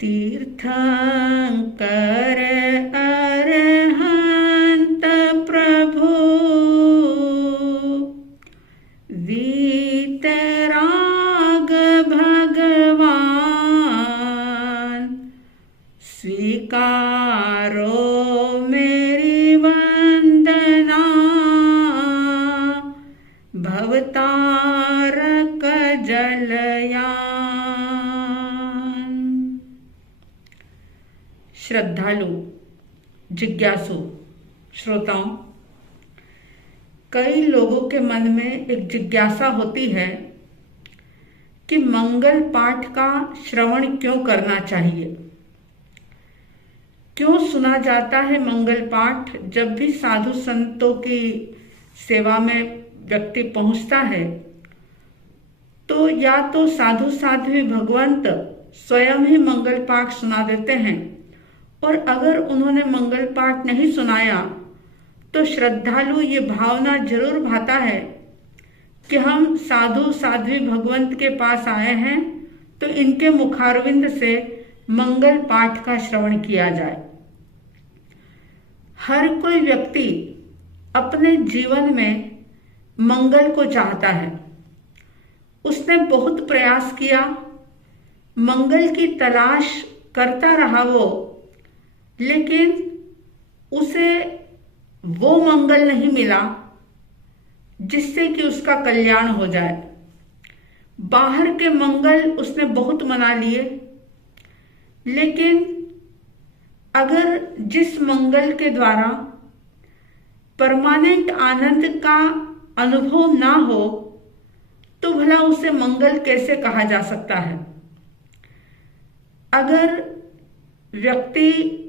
तीर्थंकर अरहंत प्रभु वीतराग भगवान स्वीकारो मेरी वंदना भवतारक जलयान। श्रद्धालु जिज्ञासु श्रोताओं, कई लोगों के मन में एक जिज्ञासा होती है कि मंगल पाठ का श्रवण क्यों करना चाहिए, क्यों सुना जाता है मंगल पाठ। जब भी साधु संतों की सेवा में व्यक्ति पहुंचता है तो या तो साधु साध्वी भगवंत स्वयं ही मंगल पाठ सुना देते हैं, और अगर उन्होंने मंगल पाठ नहीं सुनाया तो श्रद्धालु ये भावना जरूर भाता है कि हम साधु साध्वी भगवंत के पास आए हैं तो इनके मुखारविंद से मंगल पाठ का श्रवण किया जाए। हर कोई व्यक्ति अपने जीवन में मंगल को चाहता है। उसने बहुत प्रयास किया, मंगल की तलाश करता रहा वो, लेकिन उसे वो मंगल नहीं मिला जिससे कि उसका कल्याण हो जाए। बाहर के मंगल उसने बहुत मना लिए, लेकिन अगर जिस मंगल के द्वारा परमानेंट आनंद का अनुभव ना हो तो भला उसे मंगल कैसे कहा जा सकता है। अगर व्यक्ति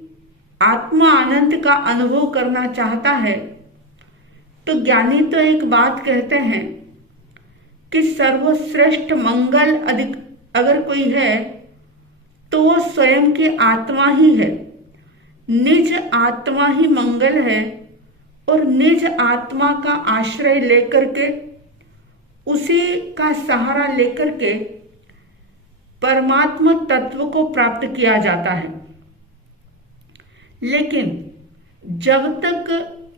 आत्मा आनंद का अनुभव करना चाहता है तो ज्ञानी तो एक बात कहते हैं कि सर्वश्रेष्ठ मंगल अगर कोई है तो वो स्वयं की आत्मा ही है। निज आत्मा ही मंगल है, और निज आत्मा का आश्रय लेकर के, उसी का सहारा लेकर के परमात्मा तत्व को प्राप्त किया जाता है। लेकिन जब तक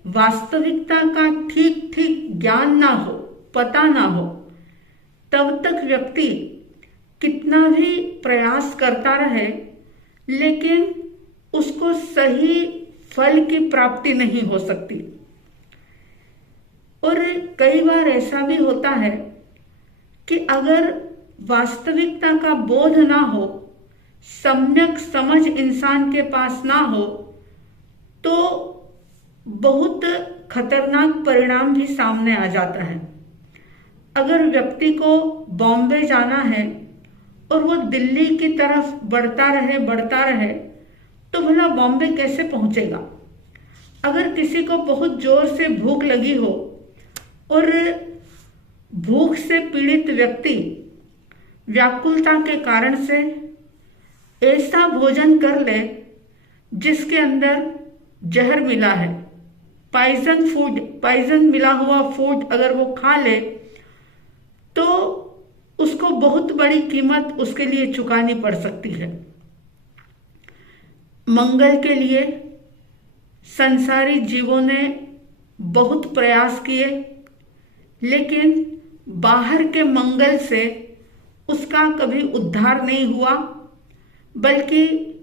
वास्तविकता का ठीक ठीक ज्ञान ना हो, पता ना हो, तब तक व्यक्ति कितना भी प्रयास करता रहे लेकिन उसको सही फल की प्राप्ति नहीं हो सकती। और कई बार ऐसा भी होता है कि अगर वास्तविकता का बोध ना हो, सम्यक समझ इंसान के पास ना हो, तो बहुत खतरनाक परिणाम भी सामने आ जाता है। अगर व्यक्ति को बॉम्बे जाना है और वो दिल्ली की तरफ बढ़ता रहे तो भला बॉम्बे कैसे पहुंचेगा। अगर किसी को बहुत जोर से भूख लगी हो और भूख से पीड़ित व्यक्ति व्याकुलता के कारण से ऐसा भोजन कर ले जिसके अंदर जहर मिला है, पॉइजन मिला हुआ फूड अगर वो खा ले तो उसको बहुत बड़ी कीमत उसके लिए चुकानी पड़ सकती है। मंगल के लिए संसारी जीवों ने बहुत प्रयास किए, लेकिन बाहर के मंगल से उसका कभी उद्धार नहीं हुआ, बल्कि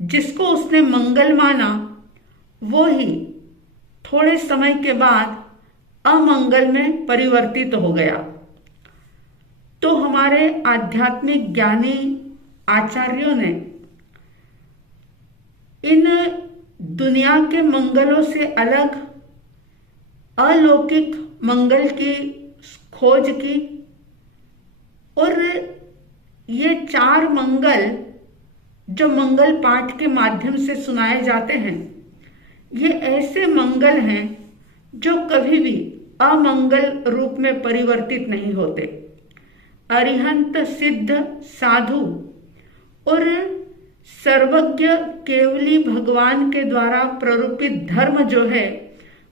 जिसको उसने मंगल माना वो ही थोड़े समय के बाद अमंगल में परिवर्तित हो गया। तो हमारे आध्यात्मिक ज्ञानी आचार्यों ने इन दुनिया के मंगलों से अलग अलौकिक मंगल की खोज की, और ये 4 मंगल जो मंगल पाठ के माध्यम से सुनाए जाते हैं, ये ऐसे मंगल हैं जो कभी भी अमंगल रूप में परिवर्तित नहीं होते। अरिहंत सिद्ध साधु और सर्वज्ञ केवली भगवान के द्वारा प्ररूपित धर्म जो है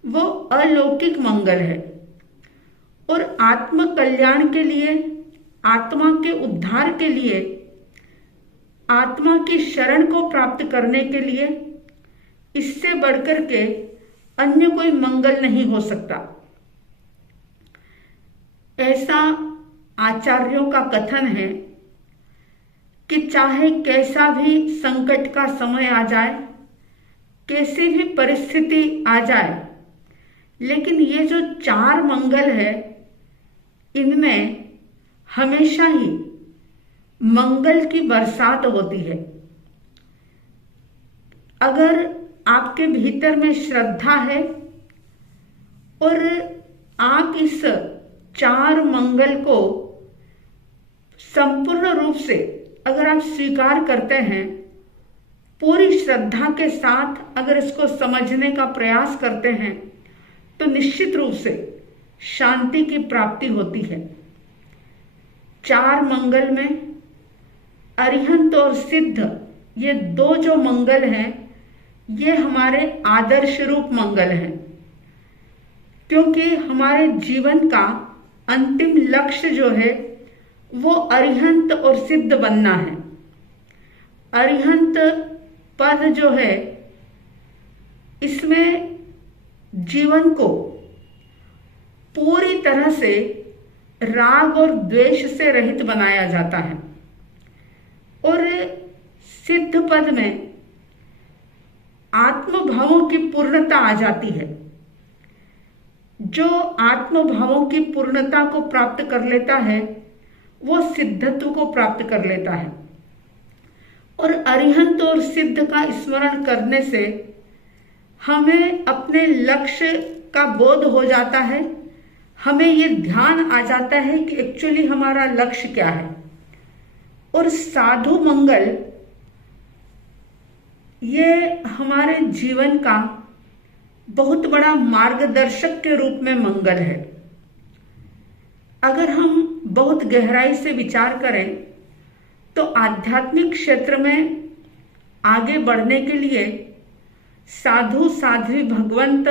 वो अलौकिक मंगल है, और आत्म कल्याण के लिए, आत्मा के उद्धार के लिए आत्मा की शरण को प्राप्त करने के लिए इससे बढ़कर के अन्य कोई मंगल नहीं हो सकता। ऐसा आचार्यों का कथन है कि चाहे कैसा भी संकट का समय आ जाए, कैसी भी परिस्थिति आ जाए, लेकिन ये जो 4 मंगल है, इनमें हमेशा ही मंगल की बरसात होती है। अगर आपके भीतर में श्रद्धा है और आप इस 4 मंगल को संपूर्ण रूप से अगर आप स्वीकार करते हैं, पूरी श्रद्धा के साथ अगर इसको समझने का प्रयास करते हैं, तो निश्चित रूप से शांति की प्राप्ति होती है। 4 मंगल में अरिहंत और सिद्ध, ये 2 जो मंगल हैं, ये हमारे आदर्श रूप मंगल हैं, क्योंकि हमारे जीवन का अंतिम लक्ष्य जो है वो अरिहंत और सिद्ध बनना है। अरिहंत पद जो है, इसमें जीवन को पूरी तरह से राग और द्वेष से रहित बनाया जाता है, और सिद्ध पद में आत्मभावों की पूर्णता आ जाती है। जो आत्मभावों की पूर्णता को प्राप्त कर लेता है, वो सिद्धत्व को प्राप्त कर लेता है। और अरिहंत और सिद्ध का स्मरण करने से हमें अपने लक्ष्य का बोध हो जाता है, हमें ये ध्यान आ जाता है कि एक्चुअली हमारा लक्ष्य क्या है। और साधु मंगल, ये हमारे जीवन का बहुत बड़ा मार्गदर्शक के रूप में मंगल है। अगर हम बहुत गहराई से विचार करें तो आध्यात्मिक क्षेत्र में आगे बढ़ने के लिए साधु साध्वी भगवंत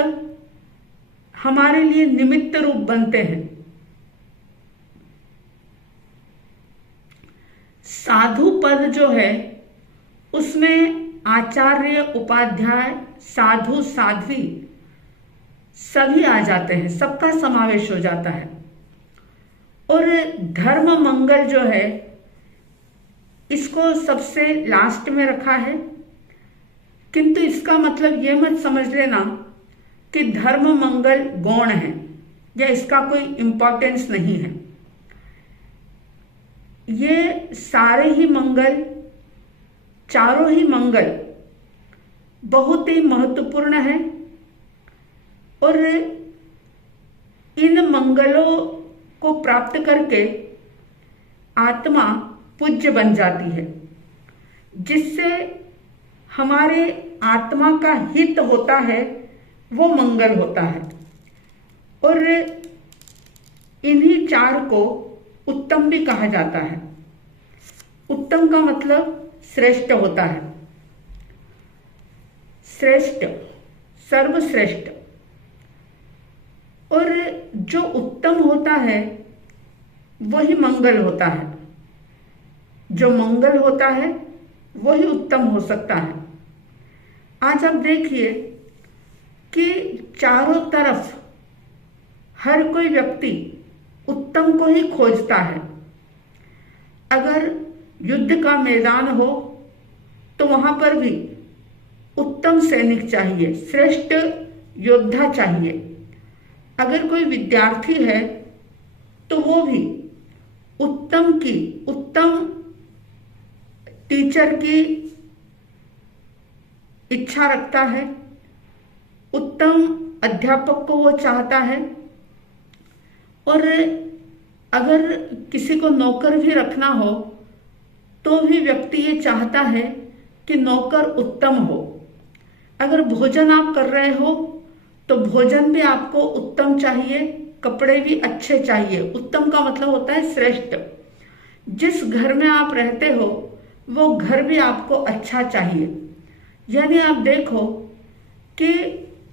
हमारे लिए निमित्त रूप बनते हैं। साधु पद जो है, उसमें आचार्य, उपाध्याय, साधु, साध्वी सभी आ जाते हैं, सबका समावेश हो जाता है। और धर्म मंगल जो है, इसको सबसे लास्ट में रखा है, किंतु इसका मतलब ये मत समझ लेना कि धर्म मंगल गौण है या इसका कोई इंपॉर्टेंस नहीं है। ये सारे ही मंगल, चारों ही मंगल बहुत ही महत्वपूर्ण है, और इन मंगलों को प्राप्त करके आत्मा पूज्य बन जाती है, जिससे हमारे आत्मा का हित होता है, वो मंगल होता है। और इन्हीं 4 को उत्तम भी कहा जाता है। उत्तम का मतलब श्रेष्ठ होता है, श्रेष्ठ, सर्वश्रेष्ठ। और जो उत्तम होता है वही मंगल होता है, जो मंगल होता है वही उत्तम हो सकता है। आज आप देखिए कि चारों तरफ हर कोई व्यक्ति उत्तम को ही खोजता है। अगर युद्ध का मैदान हो तो वहां पर भी उत्तम सैनिक चाहिए, श्रेष्ठ योद्धा चाहिए। अगर कोई विद्यार्थी है तो वो भी उत्तम टीचर की इच्छा रखता है, उत्तम अध्यापक को वो चाहता है। और अगर किसी को नौकर भी रखना हो तो भी व्यक्ति ये चाहता है कि नौकर उत्तम हो। अगर भोजन आप कर रहे हो तो भोजन भी आपको उत्तम चाहिए, कपड़े भी अच्छे चाहिए। उत्तम का मतलब होता है श्रेष्ठ। जिस घर में आप रहते हो वो घर भी आपको अच्छा चाहिए। यानी आप देखो कि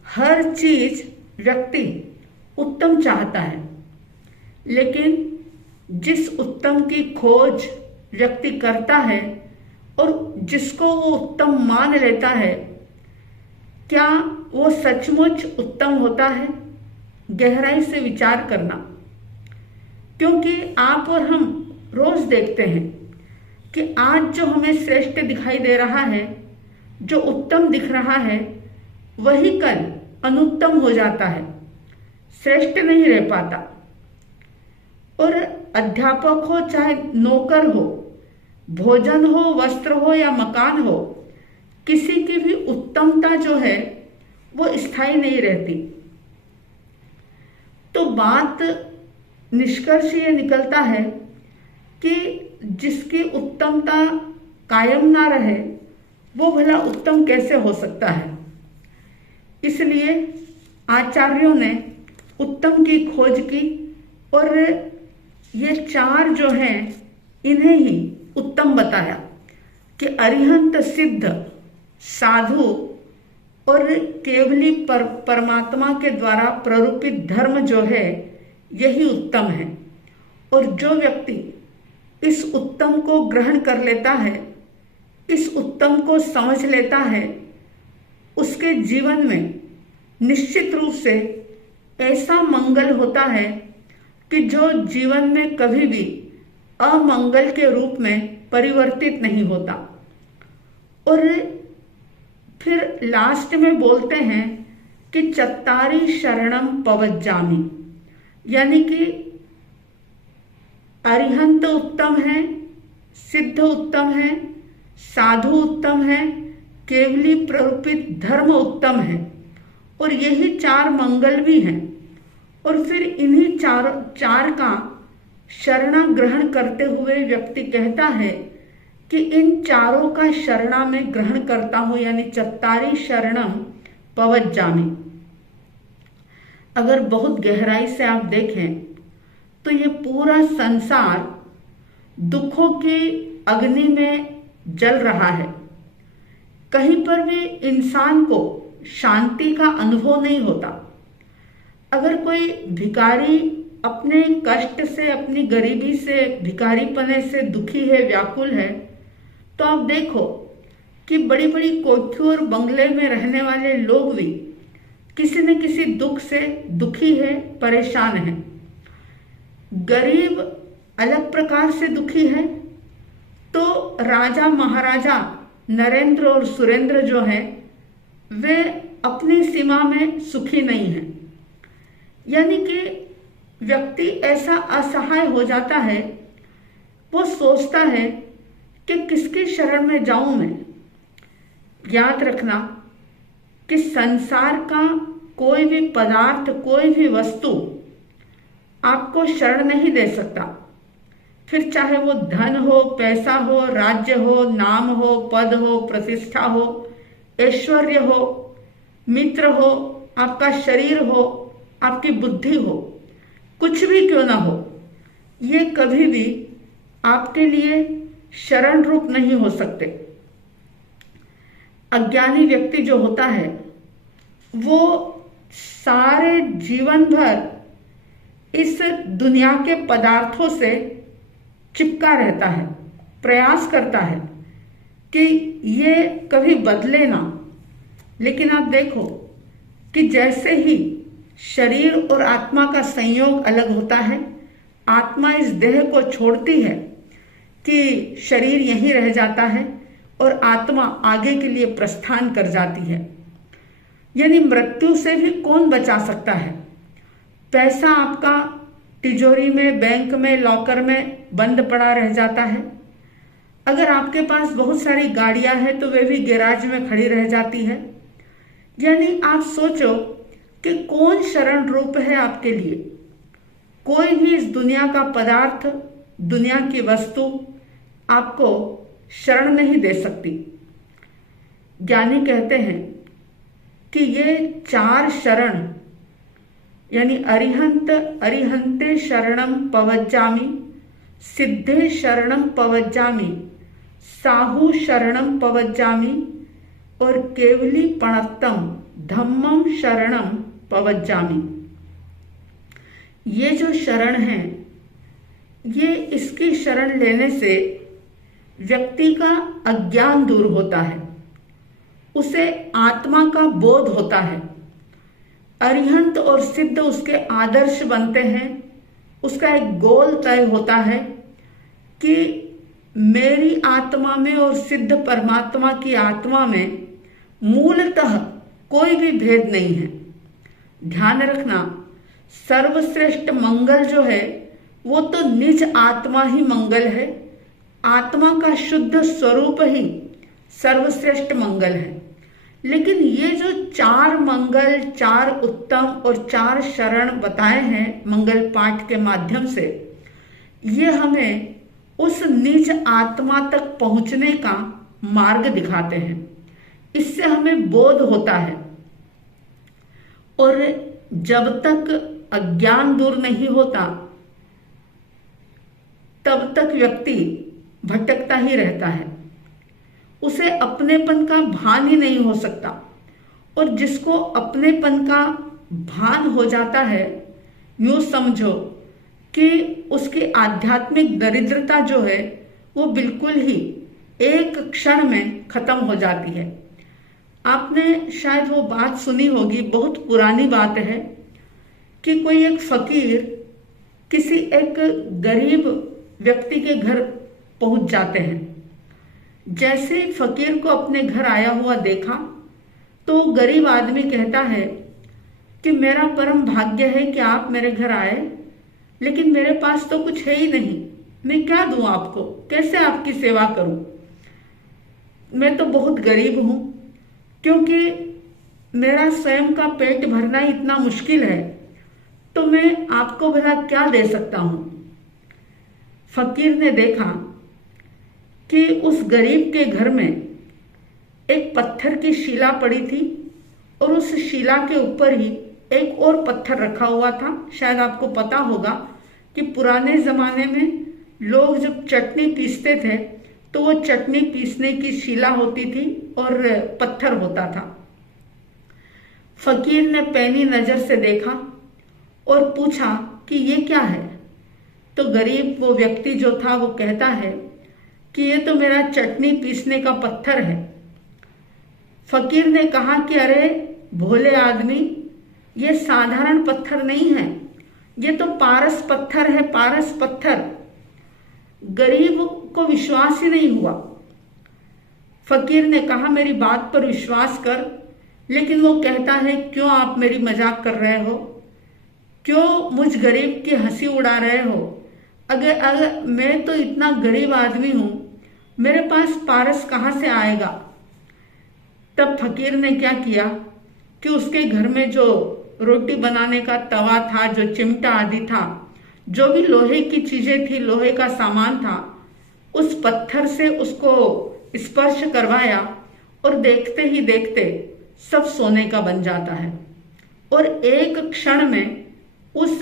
हर चीज व्यक्ति उत्तम चाहता है, लेकिन जिस उत्तम की खोज व्यक्ति करता है और जिसको वो उत्तम मान लेता है, क्या वो सचमुच उत्तम होता है? गहराई से विचार करना, क्योंकि आप और हम रोज देखते हैं कि आज जो हमें श्रेष्ठ दिखाई दे रहा है, जो उत्तम दिख रहा है, वही कल अनुत्तम हो जाता है, श्रेष्ठ नहीं रह पाता। और अध्यापक हो चाहे नौकर हो, भोजन हो, वस्त्र हो या मकान हो, किसी की भी उत्तमता जो है वो स्थायी नहीं रहती। तो बात निष्कर्ष ये निकलता है कि जिसकी उत्तमता कायम ना रहे वो भला उत्तम कैसे हो सकता है। इसलिए आचार्यों ने उत्तम की खोज की और ये चार जो हैं इन्हें ही उत्तम बताया कि अरिहंत, सिद्ध, साधु और केवली परमात्मा के द्वारा प्ररूपित धर्म जो है यही उत्तम है। और जो व्यक्ति इस उत्तम को ग्रहण कर लेता है, इस उत्तम को समझ लेता है, उसके जीवन में निश्चित रूप से ऐसा मंगल होता है कि जो जीवन में कभी भी अमंगल के रूप में परिवर्तित नहीं होता। और फिर लास्ट में बोलते हैं कि चत्तारी शरणम पवज्जामि, यानी कि अरिहंत उत्तम है, सिद्ध उत्तम है, साधु उत्तम है, केवली प्ररूपित धर्म उत्तम है, और यही चार मंगल भी हैं। और फिर इन्हीं चार का शरणा ग्रहण करते हुए व्यक्ति कहता है कि इन चारों का शरणा में ग्रहण करता हूं, यानी चत्तारी शरणम पवज्जामि। अगर बहुत गहराई से आप देखें तो ये पूरा संसार दुखों की अग्नि में जल रहा है। कहीं पर भी इंसान को शांति का अनुभव नहीं होता। अगर कोई भिखारी अपने कष्ट से, अपनी गरीबी से, भिखारीपने से दुखी है, व्याकुल है, तो आप देखो कि बड़ी बड़ी कोठियों और बंगले में रहने वाले लोग भी किसी न किसी दुख से दुखी है, परेशान है। गरीब अलग प्रकार से दुखी है, तो राजा महाराजा नरेंद्र और सुरेंद्र जो है वे अपनी सीमा में सुखी नहीं है। यानी कि व्यक्ति ऐसा असहाय हो जाता है, वो सोचता है कि किसकी शरण में जाऊं मैं। याद रखना कि संसार का कोई भी पदार्थ, कोई भी वस्तु आपको शरण नहीं दे सकता। फिर चाहे वो धन हो, पैसा हो, राज्य हो, नाम हो, पद हो, प्रतिष्ठा हो, ऐश्वर्य हो, मित्र हो, आपका शरीर हो, आपकी बुद्धि हो, कुछ भी क्यों ना हो, ये कभी भी आपके लिए शरण रूप नहीं हो सकते। अज्ञानी व्यक्ति जो होता है वो सारे जीवन भर इस दुनिया के पदार्थों से चिपका रहता है, प्रयास करता है कि ये कभी बदले ना। लेकिन आप देखो कि जैसे ही शरीर और आत्मा का संयोग अलग होता है, आत्मा इस देह को छोड़ती है कि शरीर यहीं रह जाता है और आत्मा आगे के लिए प्रस्थान कर जाती है। यानी मृत्यु से भी कौन बचा सकता है। पैसा आपका तिजोरी में, बैंक में, लॉकर में बंद पड़ा रह जाता है। अगर आपके पास बहुत सारी गाड़ियां हैं तो वे भी गैराज में खड़ी रह जाती है। यानी आप सोचो कि कौन शरण रूप है आपके लिए। कोई भी इस दुनिया का पदार्थ, दुनिया की वस्तु आपको शरण नहीं दे सकती। ज्ञानी कहते हैं कि ये चार शरण यानी अरिहंत, अरिहंते शरणम पवज्जामि, सिद्धे शरणम पवज्जामि, साहु शरणम पवज्जामि और केवली पणत्तम धम्मम शरणम पवज्जामि। ये जो शरण है, ये इसकी शरण लेने से व्यक्ति का अज्ञान दूर होता है, उसे आत्मा का बोध होता है, अरिहंत और सिद्ध उसके आदर्श बनते हैं। उसका एक गोल तय होता है कि मेरी आत्मा में और सिद्ध परमात्मा की आत्मा में मूलतः कोई भी भेद नहीं है। ध्यान रखना, सर्वश्रेष्ठ मंगल जो है वो तो निज आत्मा ही मंगल है। आत्मा का शुद्ध स्वरूप ही सर्वश्रेष्ठ मंगल है। लेकिन ये जो 4 मंगल, 4 उत्तम और 4 शरण बताए हैं मंगल पाठ के माध्यम से, ये हमें उस निज आत्मा तक पहुंचने का मार्ग दिखाते हैं। इससे हमें बोध होता है। और जब तक अज्ञान दूर नहीं होता तब तक व्यक्ति भटकता ही रहता है। उसे अपनेपन का भान ही नहीं हो सकता। और जिसको अपनेपन का भान हो जाता है, यूं समझो कि उसकी आध्यात्मिक दरिद्रता जो है वो बिल्कुल ही एक क्षण में खत्म हो जाती है। आपने शायद वो बात सुनी होगी, बहुत पुरानी बात है, कि कोई एक फकीर किसी एक गरीब व्यक्ति के घर पहुंच जाते हैं। जैसे फकीर को अपने घर आया हुआ देखा तो गरीब आदमी कहता है कि मेरा परम भाग्य है कि आप मेरे घर आए, लेकिन मेरे पास तो कुछ है ही नहीं। मैं क्या दूं आपको, कैसे आपकी सेवा करूं? मैं तो बहुत गरीब हूं, क्योंकि मेरा स्वयं का पेट भरना इतना मुश्किल है, तो मैं आपको भला क्या दे सकता हूं? फकीर ने देखा कि उस गरीब के घर में एक पत्थर की शिला पड़ी थी और उस शिला के ऊपर ही एक और पत्थर रखा हुआ था। शायद आपको पता होगा कि पुराने जमाने में लोग जब चटनी पीसते थे तो वो चटनी पीसने की शिला होती थी और पत्थर होता था। फकीर ने पैनी नजर से देखा और पूछा कि ये क्या है? तो गरीब वो व्यक्ति जो था वो कहता है कि ये तो मेरा चटनी पीसने का पत्थर है। फकीर ने कहा कि अरे भोले आदमी, ये साधारण पत्थर नहीं है, ये तो पारस पत्थर है, पारस पत्थर। गरीब को विश्वास ही नहीं हुआ। फकीर ने कहा मेरी बात पर विश्वास कर, लेकिन वो कहता है क्यों आप मेरी मजाक कर रहे हो? क्यों मुझ गरीब की हंसी उड़ा रहे हो? अगर मैं तो इतना गरीब आदमी हूं, मेरे पास पारस कहां से आएगा? तब फकीर ने क्या किया कि उसके घर में जो रोटी बनाने का तवा था, जो चिमटा आदि था, जो भी लोहे की चीजें थी, लोहे का सामान था, उस पत्थर से उसको स्पर्श करवाया और देखते ही देखते सब सोने का बन जाता है। और एक क्षण में उस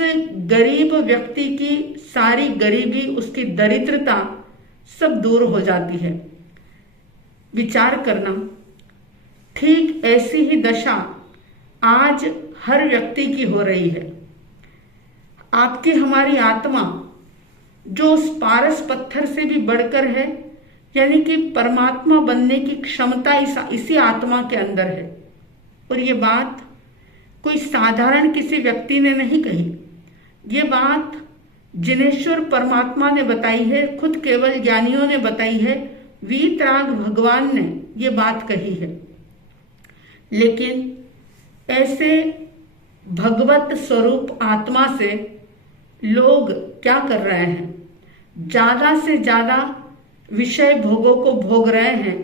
गरीब व्यक्ति की सारी गरीबी, उसकी दरिद्रता सब दूर हो जाती है। विचार करना, ठीक ऐसी ही दशा आज हर व्यक्ति की हो रही है। आपकी हमारी आत्मा जो उस पारस पत्थर से भी बढ़कर है, यानी कि परमात्मा बनने की क्षमता इसी आत्मा के अंदर है। और ये बात कोई साधारण किसी व्यक्ति ने नहीं कही, ये बात जिनेश्वर परमात्मा ने बताई है, खुद केवल ज्ञानियों ने बताई है, वीतराग भगवान ने ये बात कही है। लेकिन ऐसे भगवत स्वरूप आत्मा से लोग क्या कर रहे हैं? ज्यादा से ज्यादा विषय भोगों को भोग रहे हैं।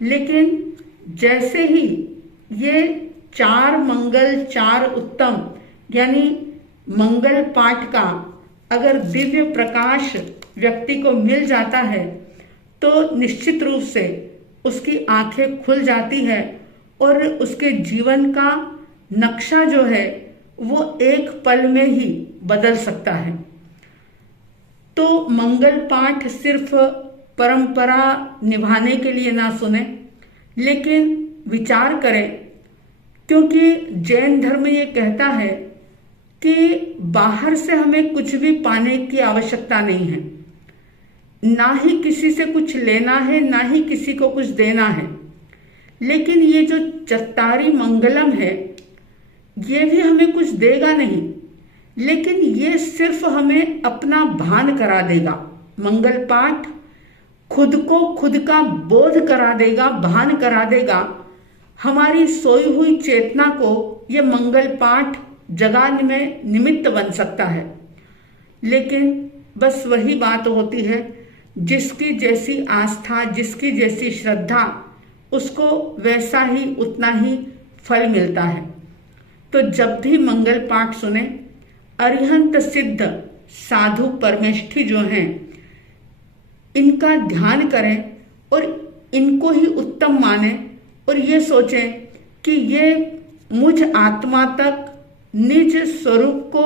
लेकिन जैसे ही ये 4 मंगल 4 उत्तम यानी मंगल पाठ का अगर दिव्य प्रकाश व्यक्ति को मिल जाता है तो निश्चित रूप से उसकी आंखें खुल जाती है और उसके जीवन का नक्शा जो है वो एक पल में ही बदल सकता है। तो मंगल पाठ सिर्फ परंपरा निभाने के लिए ना सुने, लेकिन विचार करें, क्योंकि जैन धर्म ये कहता है कि बाहर से हमें कुछ भी पाने की आवश्यकता नहीं है। ना ही किसी से कुछ लेना है, ना ही किसी को कुछ देना है। लेकिन ये जो चत्तारी मंगलम है, ये भी हमें कुछ देगा नहीं, लेकिन ये सिर्फ हमें अपना भान करा देगा। मंगल पाठ खुद को खुद का बोध करा देगा, भान करा देगा। हमारी सोई हुई चेतना को ये मंगल पाठ जगाने में निमित्त बन सकता है। लेकिन बस वही बात होती है, जिसकी जैसी आस्था, जिसकी जैसी श्रद्धा, उसको वैसा ही उतना ही फल मिलता है। तो जब भी मंगल पाठ सुने, अरिहंत सिद्ध साधु परमेष्ठी जो हैं, इनका ध्यान करें और इनको ही उत्तम माने और ये सोचें कि ये मुझ आत्मा तक निज स्वरूप को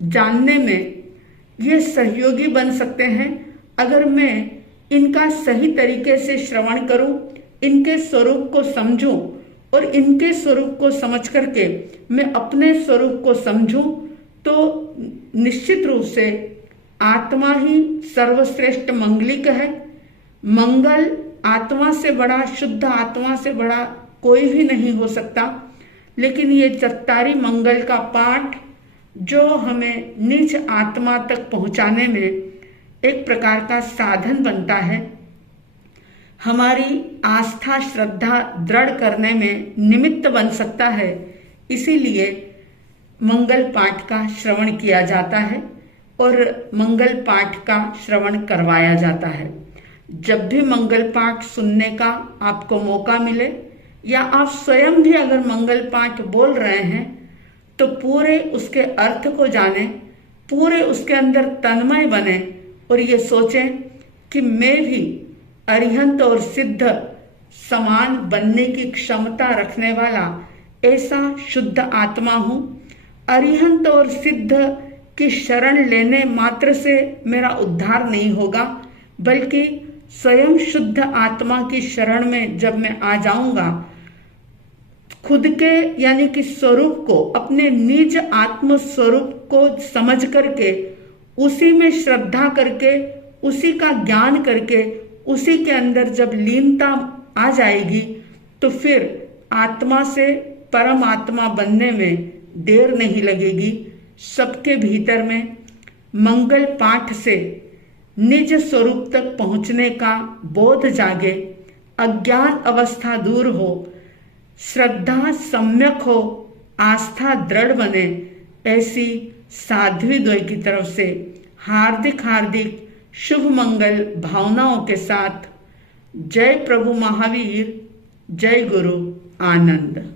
जानने में ये सहयोगी बन सकते हैं, अगर मैं इनका सही तरीके से श्रवण करूं, इनके स्वरूप को समझूं और इनके स्वरूप को समझ करके मैं अपने स्वरूप को समझूं, तो निश्चित रूप से आत्मा ही सर्वश्रेष्ठ मंगलिक है। मंगल आत्मा से बड़ा, शुद्ध आत्मा से बड़ा कोई भी नहीं हो सकता। लेकिन ये चत्तारी मंगल का पाठ जो हमें निज आत्मा तक पहुंचाने में एक प्रकार का साधन बनता है, हमारी आस्था श्रद्धा दृढ़ करने में निमित्त बन सकता है, इसीलिए मंगल पाठ का श्रवण किया जाता है और मंगल पाठ का श्रवण करवाया जाता है। जब भी मंगल पाठ सुनने का आपको मौका मिले, या आप स्वयं भी अगर मंगल पाठ बोल रहे हैं, तो पूरे उसके अर्थ को जाने, पूरे उसके अंदर तन्मय बने और ये सोचें कि मैं भी अरिहंत और सिद्ध समान बनने की क्षमता रखने वाला ऐसा शुद्ध आत्मा हूं। अरिहंत और सिद्ध की शरण लेने मात्र से मेरा उद्धार नहीं होगा, बल्कि स्वयं शुद्ध आत्मा की शरण में जब मैं आ जाऊंगा, खुद के यानी कि स्वरूप को, अपने निज आत्म स्वरूप को समझ करके, उसी में श्रद्धा करके, उसी का ज्ञान करके, उसी के अंदर जब लीनता आ जाएगी, तो फिर आत्मा से परमात्मा बनने में देर नहीं लगेगी। सबके भीतर में मंगल पाठ से निज स्वरूप तक पहुंचने का बोध जागे, अज्ञान अवस्था दूर हो, श्रद्धा सम्यक हो, आस्था दृढ़ बने, ऐसी साध्वी द्वय की तरफ से हार्दिक हार्दिक शुभ मंगल भावनाओं के साथ जय प्रभु महावीर, जय गुरु आनंद।